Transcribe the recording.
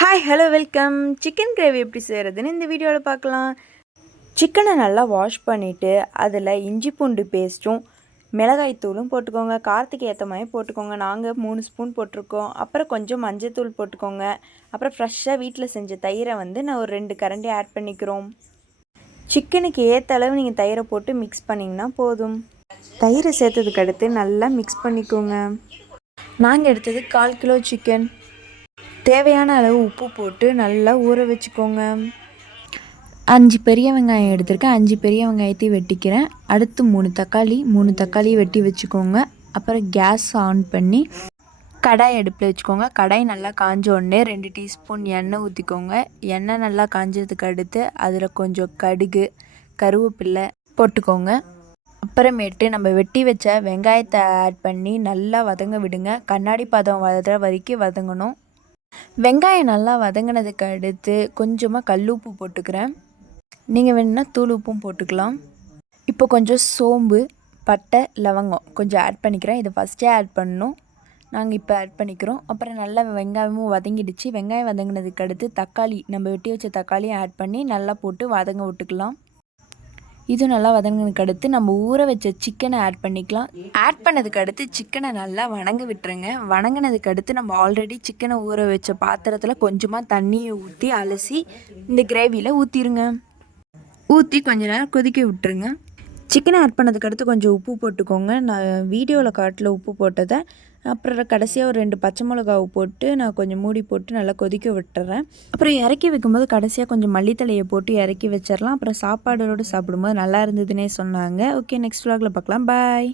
Hi hello welcome. Chicken gravy எப்படி செய்கிறதுன்னு இந்த வீடியோவில் பார்க்கலாம். சிக்கனை நல்லா வாஷ் பண்ணிவிட்டு அதில் இஞ்சி பூண்டு பேஸ்ட்டும் மிளகாய் தூளும் போட்டுக்கோங்க. காரத்துக்கு ஏற்ற மாதிரி போட்டுக்கோங்க. நாங்கள் 3 ஸ்பூன் போட்டிருக்கோம். அப்புறம் கொஞ்சம் மஞ்சத்தூள் போட்டுக்கோங்க. அப்புறம் ஃப்ரெஷ்ஷாக வீட்டில் செஞ்ச தயிரை நான் ஒரு 2 கரண்டி ஆட் பண்ணிக்கிறோம். சிக்கனுக்கு ஏற்ற அளவு நீங்கள் தயிரை போட்டு மிக்ஸ் பண்ணிங்கன்னா போதும். தயிரை சேர்த்ததுக்கு அடுத்து நல்லா மிக்ஸ் பண்ணிக்கோங்க. நாங்கள் எடுத்தது 1/4 கிலோ சிக்கன். தேவையான அளவு உப்பு போட்டு நல்லா ஊற வச்சுக்கோங்க. 5 பெரிய வெங்காயம் எடுத்திருக்கேன். 5 பெரிய வெங்காயத்தையும் வெட்டிக்கிறேன். அடுத்து 3 தக்காளி வெட்டி வச்சுக்கோங்க. அப்புறம் கேஸ் ஆன் பண்ணி கடாய் அடுப்பில் வச்சுக்கோங்க. கடாய் நல்லா காஞ்ச உடனே 2 டீஸ்பூன் எண்ணெய் ஊற்றிக்கோங்க. எண்ணெய் நல்லா காஞ்சதுக்கு அடுத்து அதில் கொஞ்சம் கடுகு, கருவேப்பிலை போட்டுக்கோங்க. அப்புறமேட்டு நம்ம வெட்டி வச்ச வெங்காயத்தை ஆட் பண்ணி நல்லா வதங்க விடுங்க. கண்ணாடி பதம் வதற வரைக்கும் வதங்கணும். வெங்காயம் நல்லா வதங்கினதுக்கு அடுத்து கொஞ்சமாக கல் உப்பு போட்டுக்கிறேன். நீங்கள் வேணுன்னா தூள் உப்பும் போட்டுக்கலாம். இப்போ கொஞ்சம் சோம்பு, பட்டை, லவங்கம் கொஞ்சம் ஆட் பண்ணிக்கிறேன். இதை ஃபஸ்ட்டே ஆட் பண்ணணும். நாங்கள் இப்போ ஆட் பண்ணிக்கிறோம். அப்புறம் நல்லா வெங்காயமும் வதங்கிடுச்சு. வெங்காயம் வதங்கினதுக்கு அடுத்து தக்காளி, நம்ம வெட்டி வச்ச தக்காளியும் ஆட் பண்ணி நல்லா போட்டு வதங்க விட்டுக்கலாம். இது நல்லா வதங்கினதுக்கு அடுத்து நம்ம ஊற வச்ச சிக்கனை ஆட் பண்ணிக்கலாம். ஆட் பண்ணதுக்கு அடுத்து சிக்கனை நல்லா வணங்க விட்டுருங்க. வணங்கினதுக்கு அடுத்து நம்ம ஆல்ரெடி சிக்கனை ஊற வச்ச பாத்திரத்தில் கொஞ்சமாக தண்ணியை ஊற்றி அலசி இந்த கிரேவியில் ஊற்றிடுங்க. ஊற்றி கொஞ்ச நேரம் கொதிக்க விட்டுருங்க. சிக்கனை ஆட் பண்ணதுக்கு அடுத்து கொஞ்சம் உப்பு போட்டுக்கோங்க. நான் வீடியோவில் காட்டில் உப்பு போட்டதை அப்புறம் கடைசியாக ஒரு 2 பச்சை மிளகாவை போட்டு நான் கொஞ்சம் மூடி போட்டு நல்லா கொதிக்க விட்டுறேன். அப்புறம் இறக்கி வைக்கும்போது கடைசியாக கொஞ்சம் மல்லித்தலையை போட்டு இறக்கி வச்சிடலாம். அப்புறம் சாப்பாடோடு சாப்பிடும்போது நல்லா இருந்ததுன்னே சொன்னாங்க. ஓகே, நெக்ஸ்ட் vlogல பார்க்கலாம். பாய்.